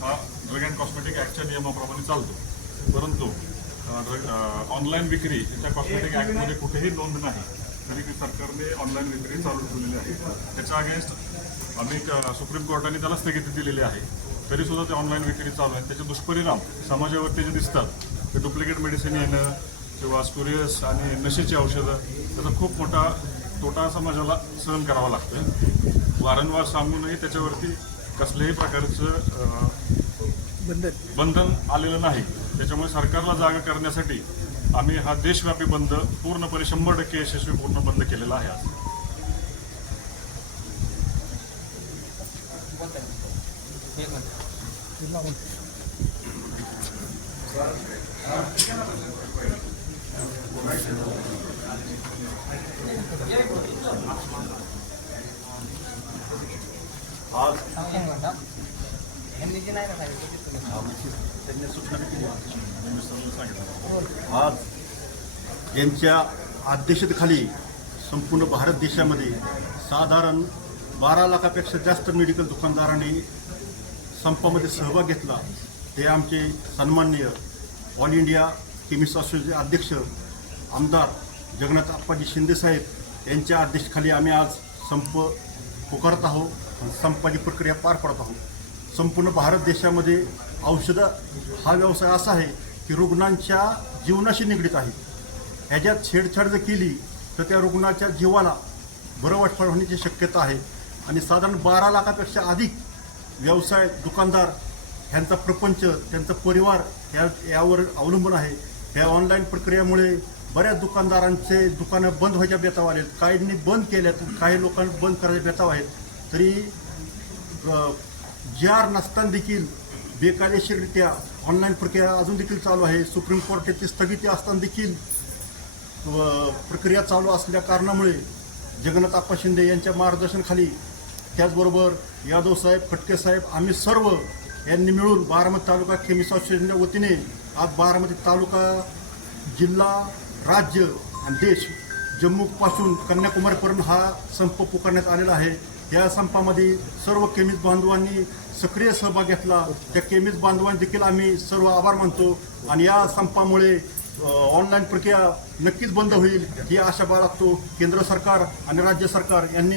हा drug and cosmetic ॲक्टच्या नियमाप्रमाणे चालतो, परंतु ऑनलाईन विक्री त्या कॉस्मेटिक ॲक्टमध्ये कुठेही नोंद नाही, तरी सरकारने ऑनलाईन विक्री चालू ठेवलेली आहे. त्याच्या अगेन्स्ट आम्ही सुप्रीम कोर्टाने त्याला स्थगिती दिलेली आहे, तरीसुद्धा ते ऑनलाईन विक्री चालू आहे. त्याचे दुष्परिणाम समाजावरती जे दिसतात ते डुप्लिकेट मेडिसिन येणं किंवा स्पुरियस आणि नशेची औषधं, त्याचा खूप मोठा तोटा समाजाला सहन करावा लागतो. वारंवार सांगूनही त्याच्यावरती कसल्याही प्रकारचं बंधन आलेलं नाही. त्याच्यामुळे सरकारला जागा करण्यासाठी आम्ही हा देशव्यापी बंद पूर्णपणे 100% यशस्वी पूर्ण बंद केलेला आहे. आज यांच्या अध्यक्षतेखाली संपूर्ण भारत देशामध्ये साधारण 12 लाखापेक्षा जास्त मेडिकल दुकानदारांनी संपामध्ये सहभाग घेतला. ते आमचे सन्माननीय ऑल इंडिया केमिस्ट असोसिएशनचे अध्यक्ष आमदार जगन्नाथ अप्पाजी शिंदेसाहेब यांच्या अध्यक्षतेखाली आम्ही आज संप पुकारत आहोत. संपाची प्रक्रिया पार पडत आहोत. संपूर्ण भारत देशामध्ये औषधं हा व्यवसाय असा आहे की रुग्णांच्या जीवनाशी निगडीत आहे. ह्याच्यात छेडछाड जर केली तर त्या रुग्णाच्या जीवाला बरं वाईट होण्याची शक्यता आहे. आणि साधारण 12 लाखापेक्षा अधिक व्यवसाय दुकानदार ह्यांचा प्रपंच, त्यांचा परिवार यावर अवलंबून आहे. ह्या ऑनलाईन प्रक्रियेमुळे बऱ्याच दुकानदारांचे दुकानं बंद व्हायच्या बेतावर आलेत. काहींनी बंद केल्यात, काही लोकांनी बंद करायच्या बेतावर आहेत. तरी GR नसताना देखील बेकायदेशीररित्या ऑनलाईन प्रक्रिया अजून देखील चालू आहे. सुप्रीम कोर्टाची स्थगिती असताना देखील प्रक्रिया चालू असल्या कारणामुळे जगन्नाथ अप्पा शिंदे यांच्या मार्गदर्शनाखाली, त्याचबरोबर यादव साहेब, फटके साहेब, आम्ही सर्व यांनी मिळून बारामती तालुका केमिस्ट असोसिएशनच्या वतीने आज बारामती तालुका, जिल्हा, राज्य आणि देश, जम्मूपासून कन्याकुमारीपर्यंत हा संप पुकारण्यात आलेला आहे. या संपामध्ये सर्व केमिस्ट बांधवांनी सक्रिय सहभाग घेतला. त्या केमिस्ट बांधवांनी देखील आम्ही सर्व आभार मानतो. आणि या संपामुळे ऑनलाईन प्रक्रिया नक्कीच बंद होईल ही आशा बाळगतो. केंद्र सरकार आणि राज्य सरकार यांनी